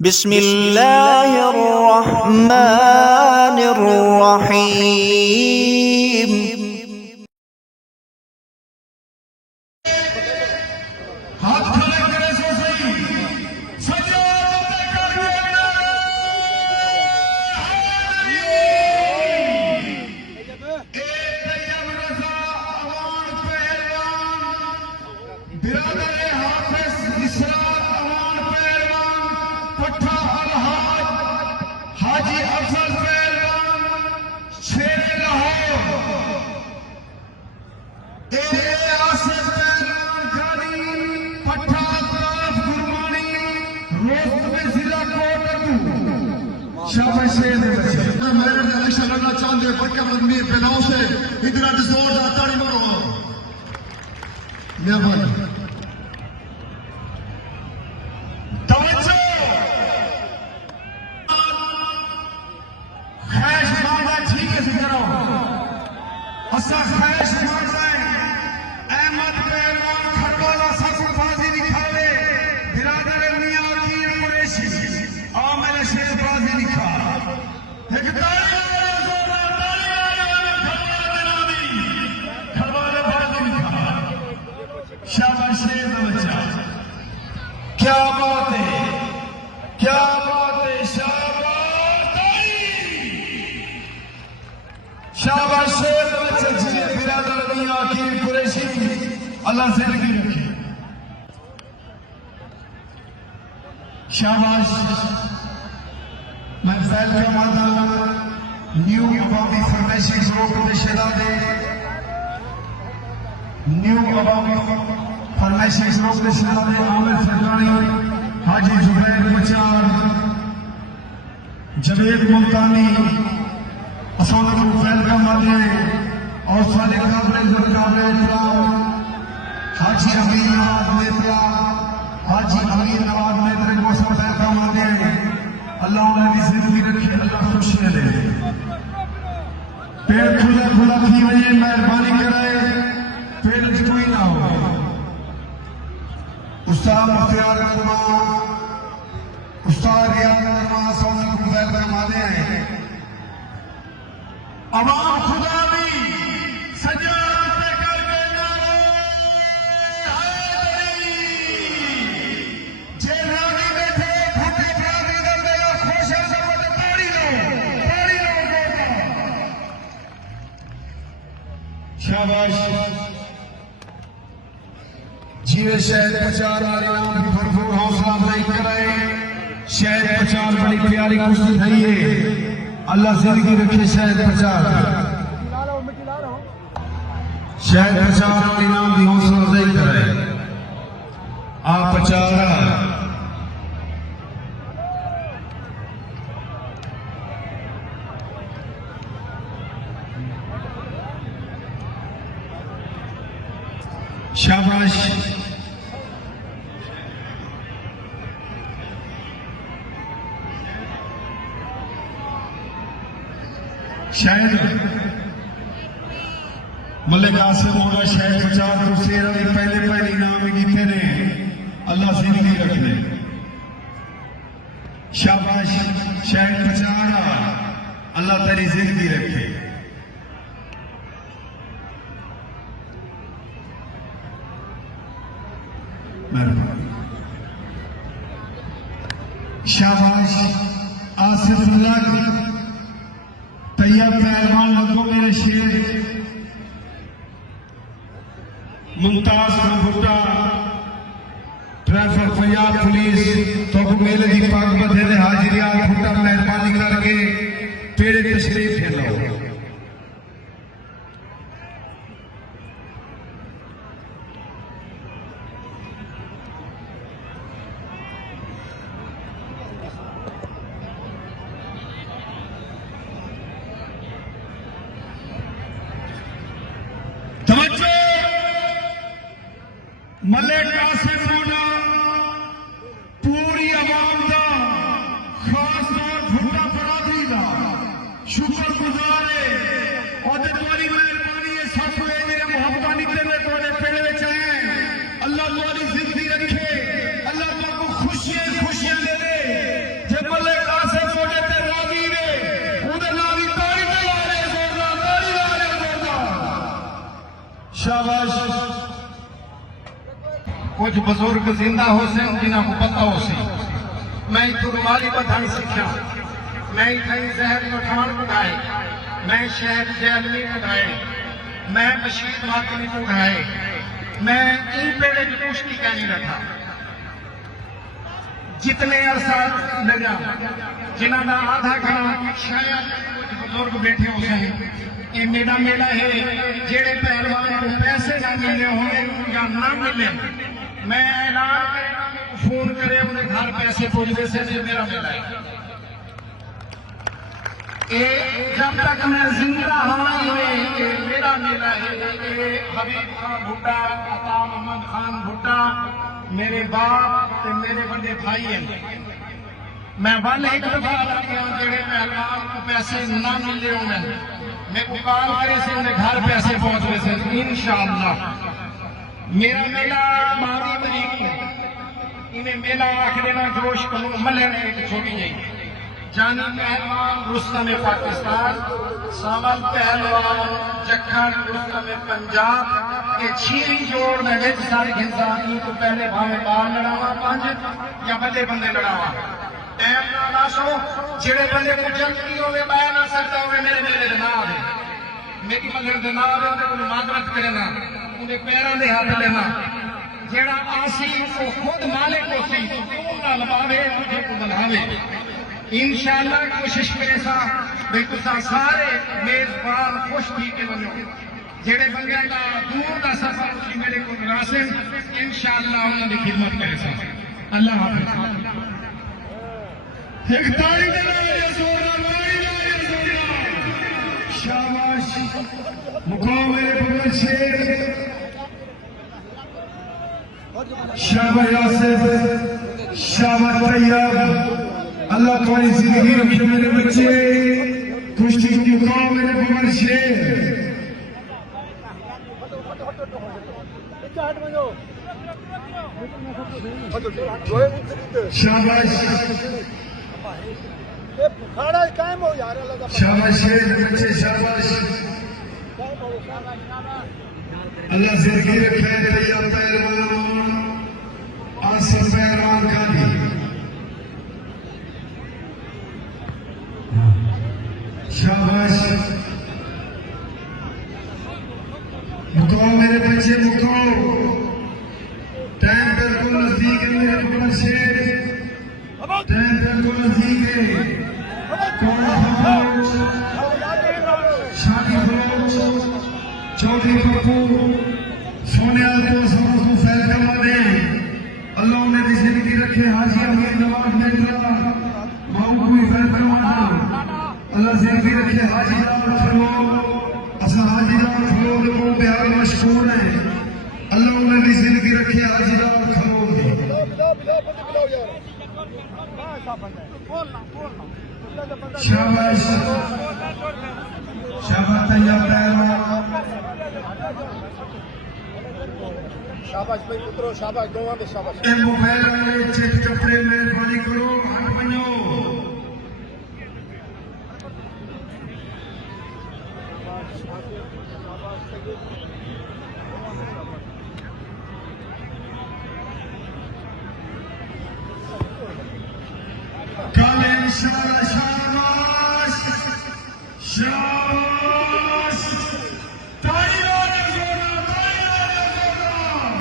बिस्मिल्लाहिर्रहमानिर्रहीम। हाजी अफजल पहलवान शेर लाहौर, आसिफ पहलवान गाड़ी पट्टा तराफ गुरमानी रोस्त में जिला कोटकू। शाबाश शेर दे बच्चे मेरे इलेक्शन लड़ना चाहते बड़का आदमी बेनाव से इतना जोरदार ताड़ी मारो मेहरबानी। अहमद पहलवान खरवाला सफरबाजी दिखावे बिरादर मियां की कुरैशी आमिर शेरबाजी दिखा एक ताली खरवाला बाजी दिखा। शाबाश शेर बच्चा, क्या बात है, क्या बात है, शाबाश शेर बच्चा जिन्हें बिरादर मियां की कुरैशी अल्लाह जिंदगी रखे। शाबाश। मैं वेलकम आता न्यू अवामी फरमाइशी ग्रुप के शहजादे, न्यू अवामी फरमाइशी ग्रुप के शहजादे आमिर फरगानी, हाजी जुबैर बचार, जवेद मुल्तानी असल वेलकम आते और सारे काबले हाजी अमीर नवाज नेत्रा, हाजी अमीर नवाज नेत्रे को सब वेलकम आते हैं। अल्लाह उनकी जिंदगी रखे, अल्लाह खुशियां दे। पेड़ खुला खुला थी वजह मेहरबानी कराए, पेड़ कोई ना हो। उस्ताद मुख्तियार रहमा, उस्ताद रियाज रहमा सब वेलकम आते हैं। अवाम खुदा भी सजाद पे करके नारे जे रानी बैठे फूटे प्राणी दे खुश है सब पानी लो शाबाश। जीवे शहर प्रचार वाले नाम की भरपूर हौसला अफजाई कराए। शहर प्रचार बड़ी प्यारी कुश्ती थी है, अल्लाह जिंदगी रखे। शहर प्रचार इनाम की हौसला अफजाई कराए। आप प्रचार शाबाश। शायद मलिक आसिफ होगा शहर प्रचार पहले पहले इनाम जीते ने, अल्लाह जिंदगी रखने। शाबाश शहर प्रचार, अल्लाह तेरी जिंदगी रखे। मेहरबानी। शाबाश आसिफ तैयब पहलवान लगो मेरे शेर। मुमताज का भुट्टा ट्रैफिक पंजाब पुलिस तो मेले की पग बधे ने हाजिरी आ भुट्टा मेहरबानी करके पेड़े तशरीफ फैलाओ। मलिक आसिफ होना पूरी आवाम का खास तौर भुट्टा बरादरी का शुक्रगुजार है और तुम्हारी मेहरबानी है। सब मेरे मोहब्बत निकले में तुम्हारे पेड़ में आए। अल्लाह तुम्हारी जिंदगी रखे, अल्लाह तुमको खुशियां खुशियां दे दे। शाबाश। कुछ बुजुर्ग जिंदा हो से जिन्हों को पता हो सी मैं इतों रुमाली बधाई सीखा, मैं इतने जहर पठान पढ़ाए, मैं शहर जैलमी पढ़ाए, मैं बशीर मातमी पढ़ाए, मैं इन पेड़े की कुश्ती कहनी रखा। जितने अरसा लगा जिन्हों का आधा घना शायद कुछ बुजुर्ग बैठे हो सके, ये मेरा मेला है जेड़े पहलवान को पैसे ना मिले होंगे या ना मिले, मैं ऐलान करेगा फोन करे उन्हें घर पैसे पहुंचते से ये मेरा मेला है। ये जब तक मैं जिंदा हाँ ये मेरा मेला है। ये हबीब खान भुट्टा, अता मोहम्मद खान भुट्टा मेरे बाप ते मेरे बड़े भाई हैं। मैं वाल एक दफा लगे जेड़े पहलवान को पैसे ना मिले होंगे, मैं को कॉल करे से उन्हें घर पैसे पहुंचते से इंशाअल्लाह। मेरा मेला 12 तारीख को इन्हें मेला आख देना जोश कलू मल्ले ने एक छोटी जी जानी पहलवान रुस्तम पाकिस्तान, सावल पहलवान जखन रुस्तम पंजाब, ये 6 जोड़ ने विच सारे इंसान तो पहले भावे बाल लड़ावा 5 या बड़े बंदे लड़ावा टाइम ना दसो जेड़े बंदे को जल्दी होवे बाया ना सकता होवे मेरे मेले दे ना आवे, मेरी मगर दे ना आवे उन्हें को माजरत करना, उन्हें पैरों दे हाथ लेना, जेड़ा आसी को खुद मालिक होसी क्यों ना लबावे तुझे को बनावे। इंशाअल्लाह कोशिश करे सा भाई तुसा सारे मेजबान खुश थी के बनो, जेड़े बंदे का दूर का सफर उसी मेरे को रासिम इंशाअल्लाह उन्होंने खिदमत करे सा। अल्लाह हाफिज। एक ताली दे नारे जोरदार ताली नारे जोरदार। शाबाश मुकाम मेरे बगल शेर, शाबाश यासिर, शाबाश तैयब, अल्लाह तुम्हारी जिंदगी रखे मेरे बच्चे। कुश्ती की मुकाम मेरे बगल शेर। शाबाश शाबाश शेर बच्चे शाबाश। अल्लाह जिंदगी रखे तैयब पहलवान आसिफ पहलवान गांधी। शाबाश मुकाओ मेरे बच्चे मुकाओ, टाइम बिल्कुल नजदीक है मेरे बगल शेर, टाइम बिल्कुल नजदीक है। शादी फरोज चौधरी पप्पू सोनियाल को सबको फैल करवा दे। अल्लाह उन्हें जिंदगी रखे। हाजी अमीर नवाज मेटरा माऊ को फैल करवा दो। अल्लाह जिंदगी रखे। हाजी राम फरोग असा हाजी राम फरोग को प्यार मशहूर है। अल्लाह उन्हें जिंदगी रखे। हाजी राम फरोग दी शाबाश शाबाश तैयब पहलवान। शाबाश भाई पुत्रो शाबाश दोवां दे शाबाश। ए मोबाइल वाले चेक कपड़े मेहरबानी करो हट बनो। काले इंशाअल्लाह शाबाश शाबाश ताली मारो जोरदार ताली मारो जोरदार।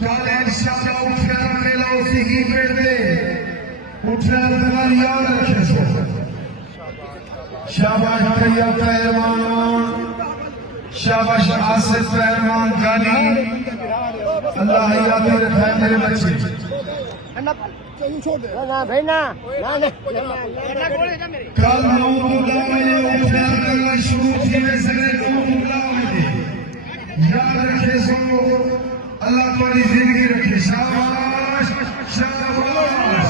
काले इंशाअल्लाह उठा मेला उसी की पेड़ दे उठा तुम्हारी याद रखे सो। शाबाश तैयब पहलवान, शाबाश आसिफ पहलवान गाली। अल्लाह याद रखे मेरे बच्चे। ना भाई ना कल 9 करना शुरू थी वैसे 9 याद रखे सो। अल्लाह तुम्हारी जिंदगी रखे। शाबाश शाबाश।